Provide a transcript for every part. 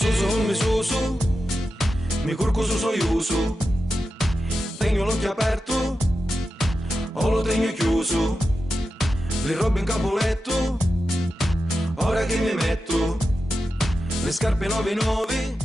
suso, non mi suso, mi curco su soiuso, tengo l'occhio aperto, o lo tengo chiuso, le robe in capoletto, ora che mi metto, le scarpe 9.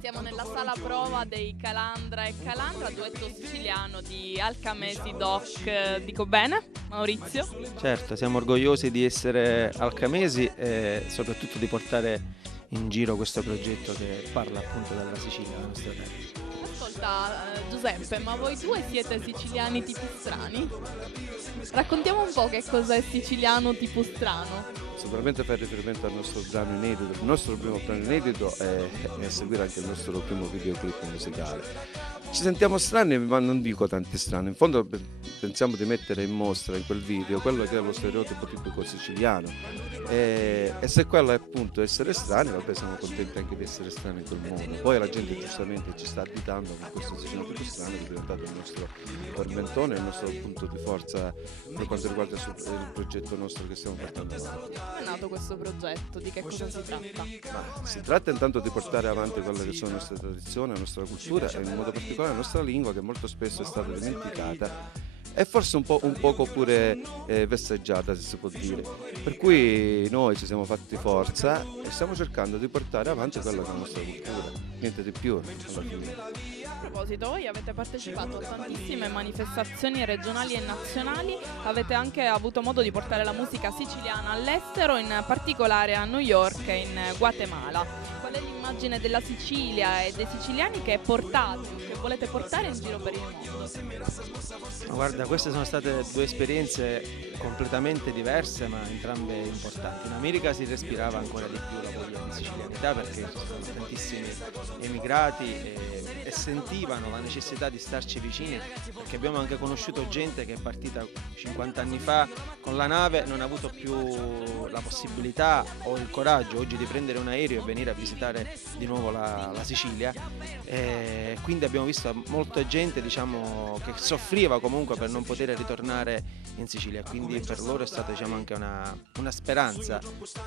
Siamo nella sala prova dei Calandra e Calandra, duetto siciliano di Alcamesi Doc. Dico bene, Maurizio? Certo, siamo orgogliosi di essere alcamesi e soprattutto di portare in giro questo progetto che parla appunto della Sicilia, la nostra terra. Ascolta Giuseppe, ma voi due siete siciliani tipi strani? Raccontiamo un po' che cos'è siciliano tipo strano. Sicuramente fa riferimento al nostro brano inedito, il nostro primo brano inedito e a seguire anche il nostro primo videoclip musicale. Ci sentiamo strani, ma non dico tanti strani, in fondo pensiamo di mettere in mostra in quel video quello che è lo stereotipo tipico siciliano e se quello è appunto essere strani, vabbè, siamo contenti anche di essere strani in quel modo. Poi la gente giustamente ci sta additando con questo stereotipo strano che è diventato il nostro tormentone, il nostro punto di forza per quanto riguarda il progetto nostro che stiamo portando avanti. Come è nato questo progetto? Di che cosa si tratta? Si tratta intanto di portare avanti quelle che sono le nostre tradizioni, la nostra cultura e in modo particolare la nostra lingua, che molto spesso è stata dimenticata e forse un poco pure vesseggiata, se si può dire. Per cui noi ci siamo fatti forza e stiamo cercando di portare avanti quella che è la nostra cultura, niente di più alla fine. A proposito, voi avete partecipato a tantissime manifestazioni regionali e nazionali, avete anche avuto modo di portare la musica siciliana all'estero, in particolare a New York e in Guatemala. Qual è l'immagine della Sicilia e dei siciliani che portate, che volete portare in giro per il mondo? Ma guarda, queste sono state due esperienze completamente diverse ma entrambe importanti. In America si respirava ancora di più la voglia di sicilianità perché ci sono tantissimi emigrati e sentivano la necessità di starci vicini, perché abbiamo anche conosciuto gente che è partita 50 anni fa con la nave, non ha avuto più la possibilità o il coraggio oggi di prendere un aereo e venire a visitare di nuovo la Sicilia, e quindi abbiamo visto molta gente, diciamo, che soffriva comunque per non poter ritornare in Sicilia, quindi per loro è stata, diciamo, anche una speranza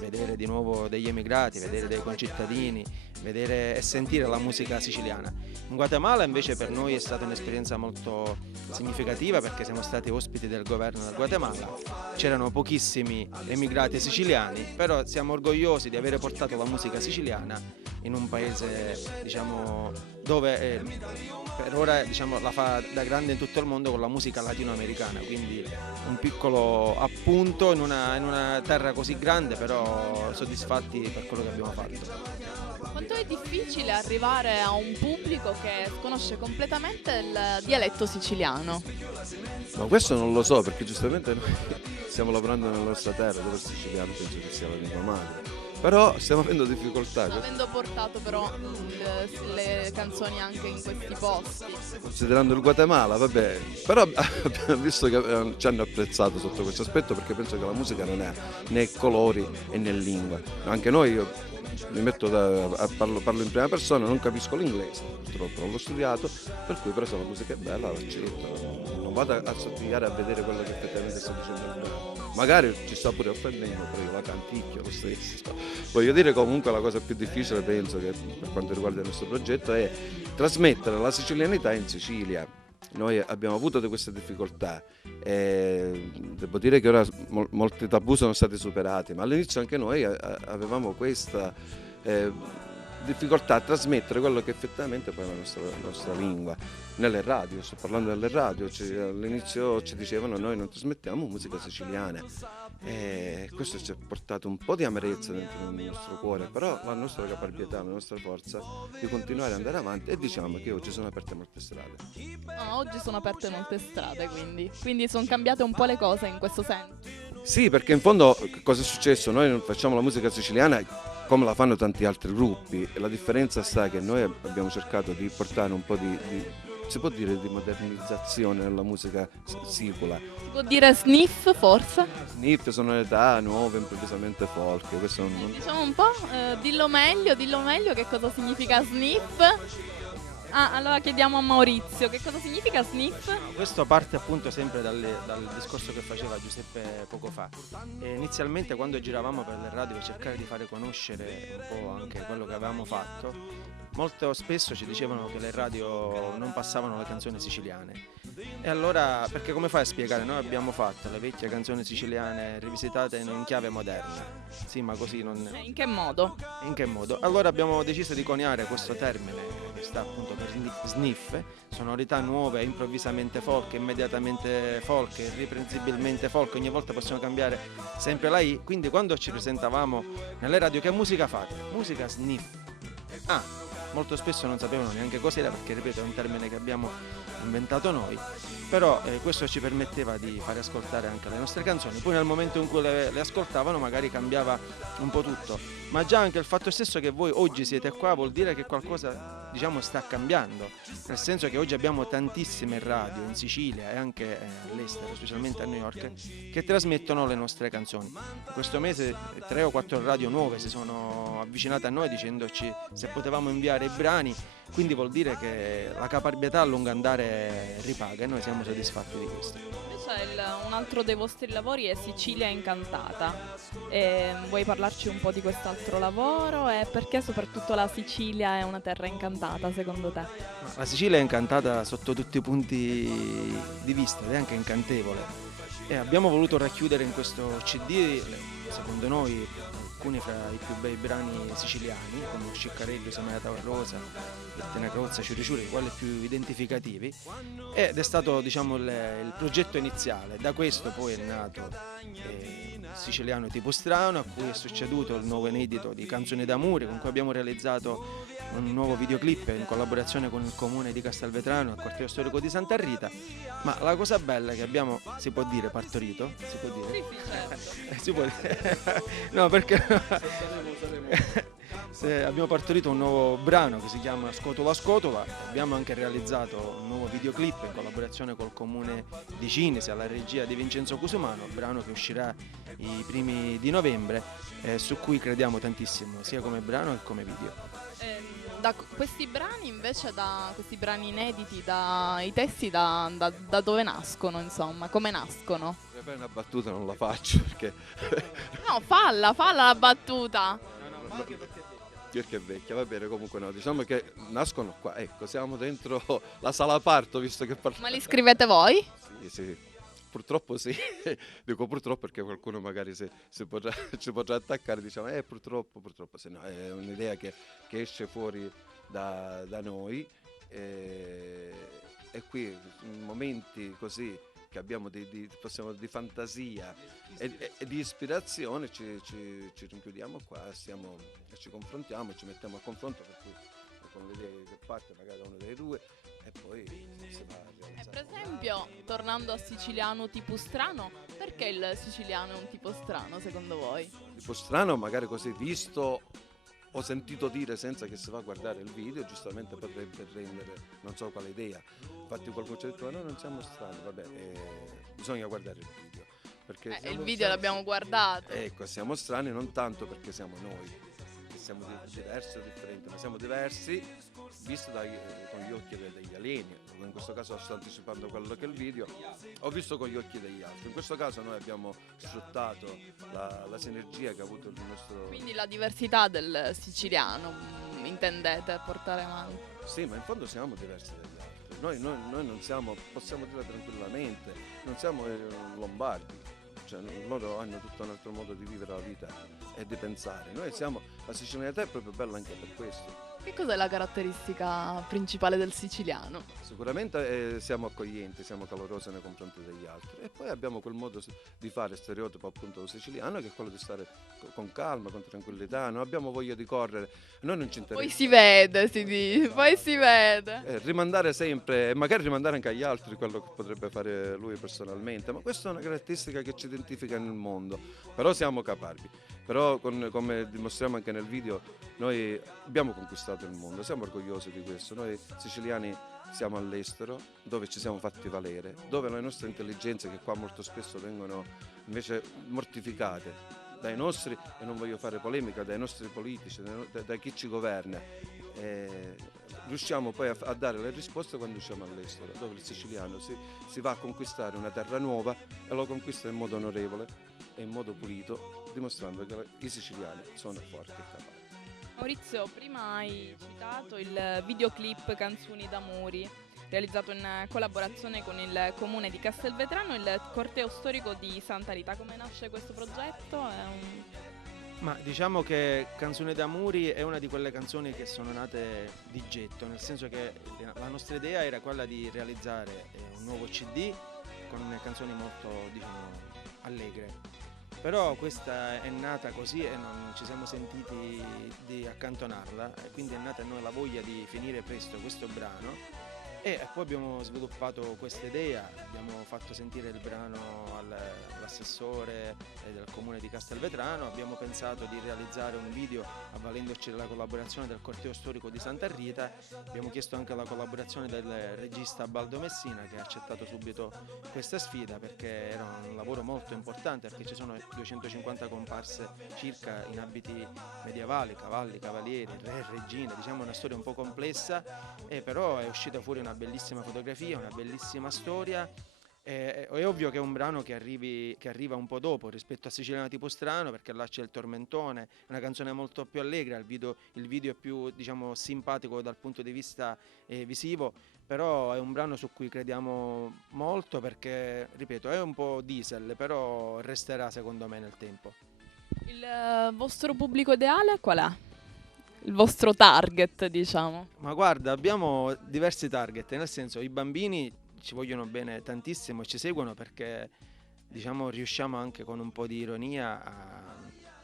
vedere di nuovo degli emigrati, vedere dei concittadini, vedere e sentire la musica siciliana. In Guatemala invece per noi è stata un'esperienza molto significativa perché siamo stati ospiti del governo del Guatemala, c'erano pochissimi emigrati siciliani, però siamo orgogliosi di avere portato la musica siciliana in un paese, diciamo, dove per ora, diciamo, la fa da grande in tutto il mondo con la musica latinoamericana, quindi un piccolo appunto in una terra così grande, però soddisfatti per quello che abbiamo fatto. Quanto è difficile arrivare a un pubblico che conosce completamente il dialetto siciliano? Ma questo non lo so, perché giustamente noi stiamo lavorando nella nostra terra, dove il siciliano penso che sia la lingua madre. Però stiamo avendo difficoltà. Avendo portato però le canzoni anche in questi posti. Considerando il Guatemala, vabbè, però abbiamo visto che ci hanno apprezzato sotto questo aspetto, perché penso che la musica non ha né colori e né lingua. Anche noi, io mi metto parlo in prima persona, non capisco l'inglese, purtroppo non l'ho studiato, per cui però se la musica è bella l'accetto, non vado a sottolinare a vedere quello che effettivamente sta dicendo il brano. Magari ci sta pure offendendo, però io la canticchio lo stesso. Voglio dire, comunque la cosa più difficile, penso, che per quanto riguarda il nostro progetto, è trasmettere la sicilianità in Sicilia. Noi abbiamo avuto queste difficoltà e devo dire che ora molti tabù sono stati superati, ma all'inizio anche noi avevamo questa difficoltà a trasmettere quello che effettivamente poi è la nostra lingua. Nelle radio, sto parlando delle radio, all'inizio ci dicevano noi non trasmettiamo musica siciliana e questo ci ha portato un po' di amarezza dentro il nostro cuore, però la nostra caparbietà, la nostra forza di continuare ad andare avanti, e diciamo che oggi sono aperte molte strade. Oggi sono aperte molte strade, quindi sono cambiate un po' le cose in questo senso. Sì, perché in fondo cosa è successo? Noi non facciamo la musica siciliana come la fanno tanti altri gruppi, e la differenza sta che noi abbiamo cercato di portare un po' si può dire, di modernizzazione nella musica sicula. Si può dire sniff forse? Sniff, sonorità nuove, improvvisamente folk. Questo Diciamo un po', dillo meglio che cosa significa sniff. Ah, allora chiediamo a Maurizio, che cosa significa sniff? Questo parte appunto sempre dal discorso che faceva Giuseppe poco fa. Inizialmente quando giravamo per le radio per cercare di fare conoscere un po' anche quello che avevamo fatto, molto spesso ci dicevano che le radio non passavano le canzoni siciliane. E allora, perché come fai a spiegare? Noi abbiamo fatto le vecchie canzoni siciliane rivisitate in chiave moderna. Sì, ma così non... In che modo? In che modo? Allora abbiamo deciso di coniare questo termine che sta appunto per sniff, sonorità nuove, improvvisamente folk, immediatamente folk, irriprensibilmente folk, ogni volta possiamo cambiare sempre la I, quindi quando ci presentavamo nelle radio che musica fate? Musica sniff. Ah, molto spesso non sapevano neanche cos'era perché ripeto è un termine che abbiamo inventato noi, però questo ci permetteva di fare ascoltare anche le nostre canzoni, poi nel momento in cui le ascoltavano magari cambiava un po' tutto, ma già anche il fatto stesso che voi oggi siete qua vuol dire che qualcosa diciamo sta cambiando, nel senso che oggi abbiamo tantissime radio in Sicilia e anche all'estero, specialmente a New York, che trasmettono le nostre canzoni. In questo mese 3 o 4 radio nuove si sono avvicinate a noi dicendoci se potevamo inviare i brani, quindi vuol dire che la caparbietà a lungo andare ripaga e noi siamo soddisfatti di questo. Invece un altro dei vostri lavori è Sicilia Incantata. Vuoi parlarci un po' di quest'altro lavoro e perché soprattutto la Sicilia è una terra incantata secondo te? La Sicilia è incantata sotto tutti i punti di vista ed è anche incantevole e abbiamo voluto racchiudere in questo CD, secondo noi, alcuni fra i più bei brani siciliani come Sciccareggio, Seminata Rosa, Bettena Crozza, Ciuri Ciuri, quelli più identificativi, ed è stato diciamo il progetto iniziale. Da questo poi è nato Siciliano tipo strano, a cui è succeduto il nuovo inedito di Canzoni d'amore con cui abbiamo realizzato un nuovo videoclip in collaborazione con il comune di Castelvetrano e il quartiere storico di Santa Rita, ma la cosa bella è che abbiamo, si può dire, partorito? Si può dire? Sì, certo. Si può dire? No, perché abbiamo partorito un nuovo brano che si chiama Scotola Scotola, abbiamo anche realizzato un nuovo videoclip in collaborazione col comune di Cinisi alla regia di Vincenzo Cusumano, brano che uscirà i primi di novembre, su cui crediamo tantissimo sia come brano che come video. Da questi brani invece, da questi brani inediti, i testi da dove nascono, insomma, come nascono? Per una battuta non la faccio perché... No, falla la battuta! Perché è vecchia, va bene, comunque no, diciamo che nascono qua, ecco, siamo dentro la sala parto, visto che Ma li scrivete voi? Sì, purtroppo sì, dico purtroppo perché qualcuno magari ci potrà attaccare, diciamo, purtroppo, se no, è un'idea che esce fuori da noi e qui in momenti così che abbiamo di fantasia e di ispirazione ci rinchiudiamo qua, ci confrontiamo, ci mettiamo a confronto per cui con le idee che parte magari uno dei due e poi si va a realizzare. Per esempio, tornando a siciliano tipo strano, perché il siciliano è un tipo strano secondo voi? Tipo strano, magari così visto o sentito dire senza che si va a guardare il video, giustamente potrebbe rendere non so quale idea. Infatti qualcuno ci ha detto ma noi non siamo strani, vabbè, bisogna guardare il video. Perché Il video l'abbiamo guardato. Ecco, siamo strani non tanto perché siamo noi, che siamo diversi o differenti, ma siamo diversi visto con gli occhi degli alieni. In questo caso sto anticipando quello che è il video, ho visto con gli occhi degli altri. In questo caso noi abbiamo sfruttato la sinergia che ha avuto il nostro... Quindi la diversità del siciliano intendete portare avanti? Sì, ma in fondo siamo diversi dagli altri. Noi non siamo, possiamo dire tranquillamente, non siamo lombardi. Cioè, loro hanno tutto un altro modo di vivere la vita e di pensare. La sicilianità è proprio bella anche per questo. Che cos'è la caratteristica principale del siciliano? Sicuramente siamo accoglienti, siamo calorosi nei confronti degli altri e poi abbiamo quel modo di fare stereotipo appunto siciliano che è quello di stare con calma, con tranquillità, non abbiamo voglia di correre, noi non ci interessa. Poi si vede, si dice, poi si vede. Rimandare sempre, e magari rimandare anche agli altri quello che potrebbe fare lui personalmente, ma questa è una caratteristica che ci identifica nel mondo, però siamo caparbi. Però come dimostriamo anche nel video, noi abbiamo conquistato il mondo, siamo orgogliosi di questo, noi siciliani siamo all'estero, dove ci siamo fatti valere, dove le nostre intelligenze che qua molto spesso vengono invece mortificate dai nostri, e non voglio fare polemica, dai nostri politici, da chi ci governa, riusciamo poi a dare le risposte quando usciamo all'estero, dove il siciliano si va a conquistare una terra nuova e lo conquista in modo onorevole e in modo pulito, dimostrando che i siciliani sono forti e capaci. Maurizio, prima hai citato il videoclip Canzoni d'Amori, realizzato in collaborazione con il comune di Castelvetrano e il corteo storico di Santa Rita. Come nasce questo progetto? Ma diciamo che Canzone d'Amori è una di quelle canzoni che sono nate di getto, nel senso che la nostra idea era quella di realizzare un nuovo CD con canzoni molto, diciamo, allegre. Però questa è nata così e non ci siamo sentiti di accantonarla, e quindi è nata in noi la voglia di finire presto questo brano. E poi abbiamo sviluppato questa idea, abbiamo fatto sentire il brano all'assessore del comune di Castelvetrano, abbiamo pensato di realizzare un video avvalendoci della collaborazione del corteo storico di Santa Rita, abbiamo chiesto anche la collaborazione del regista Baldo Messina, che ha accettato subito questa sfida perché era un lavoro molto importante, perché ci sono 250 comparse circa in abiti medievali, cavalli, cavalieri, re, regine, diciamo una storia un po' complessa, però è uscita fuori una bellissima fotografia, una bellissima storia. È ovvio che è un brano che arriva un po' dopo rispetto a Siciliana tipo strano, perché là c'è il tormentone, è una canzone molto più allegra, il video è più, diciamo, simpatico dal punto di vista visivo, però è un brano su cui crediamo molto perché, ripeto, è un po' diesel, però resterà secondo me nel tempo. Il vostro pubblico ideale qual è? Il vostro target, diciamo? Ma guarda, abbiamo diversi target, nel senso i bambini ci vogliono bene tantissimo e ci seguono perché, diciamo, riusciamo anche con un po' di ironia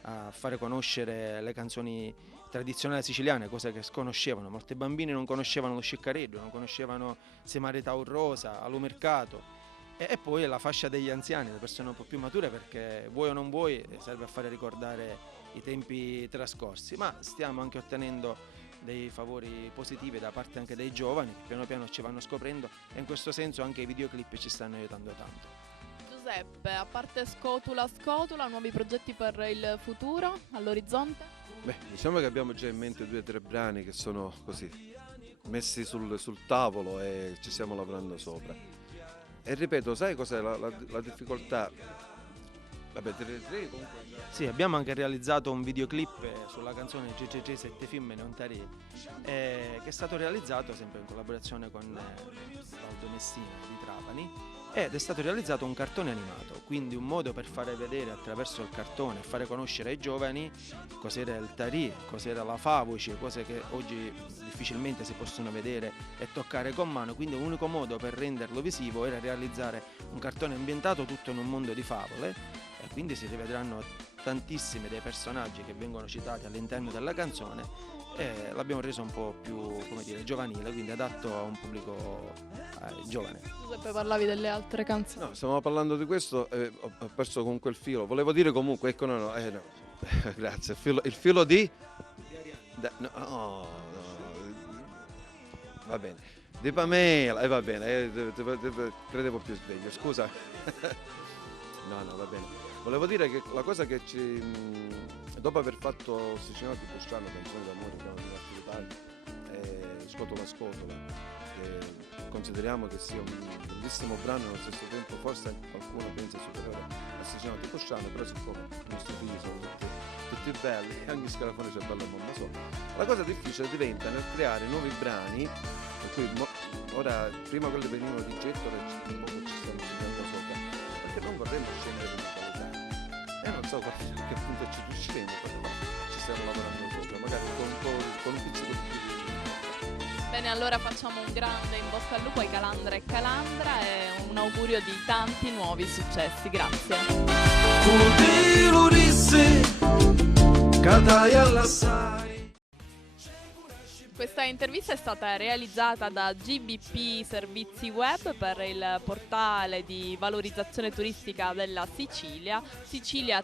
a fare conoscere le canzoni tradizionali siciliane, cose che sconoscevano. Molti bambini non conoscevano lo sciccareddo, non conoscevano Se mare taur rosa, Allo mercato. E poi la fascia degli anziani, le persone un po' più mature, perché vuoi o non vuoi serve a fare ricordare i tempi trascorsi, ma stiamo anche ottenendo dei favori positivi da parte anche dei giovani che piano piano ci vanno scoprendo, e in questo senso anche i videoclip ci stanno aiutando tanto. Giuseppe, a parte Scotula, nuovi progetti per il futuro all'orizzonte? Beh, diciamo che abbiamo già in mente 2 o 3 brani che sono così messi sul tavolo e ci stiamo lavorando sopra. E ripeto, sai cos'è la difficoltà? Vabbè, comunque. Sì, abbiamo anche realizzato un videoclip sulla canzone GGG 7 Fimme non Tarì, che è stato realizzato sempre in collaborazione con Baldo Messina di Trapani, ed è stato realizzato un cartone animato, quindi un modo per fare vedere attraverso il cartone e fare conoscere ai giovani cos'era il Tarì, cos'era la Favoci, cose che oggi difficilmente si possono vedere e toccare con mano. Quindi l'unico modo per renderlo visivo era realizzare un cartone ambientato tutto in un mondo di favole, e quindi si rivedranno tantissimi dei personaggi che vengono citati all'interno della canzone, e l'abbiamo reso un po' più, come dire, giovanile, quindi adatto a un pubblico giovane. Giuseppe, parlavi delle altre canzoni. No, stavamo parlando di questo e ho perso comunque il filo. Volevo dire comunque, ecco, no. Grazie, il filo di... No, va bene. Di Pamela, va bene, credevo più sveglio, scusa. No, va bene. Volevo dire che la cosa che dopo aver fatto Siciliano tipo strano, Canzoni d'Amore, che è un'attività, Scotola, che consideriamo che sia un bellissimo brano, allo stesso tempo forse qualcuno pensa superiore a Siciliano tipo strano, però siccome i nostri figli sono tutti belli e ogni scarafone c'è bello al mondo solo, la cosa difficile diventa nel creare nuovi brani, per cui ora prima quelli venivano di getto, ora ci stiamo studiando sopra, perché non vorremmo scendere di qualità, e non so a che punto ci riusciremo, però ci stiamo lavorando sopra, magari con un pizzico di più. Bene, allora facciamo un grande in bocca al lupo ai Calandra e Calandra e un augurio di tanti nuovi successi. Grazie. Questa intervista è stata realizzata da GBP Servizi Web per il portale di valorizzazione turistica della Sicilia, Sicilia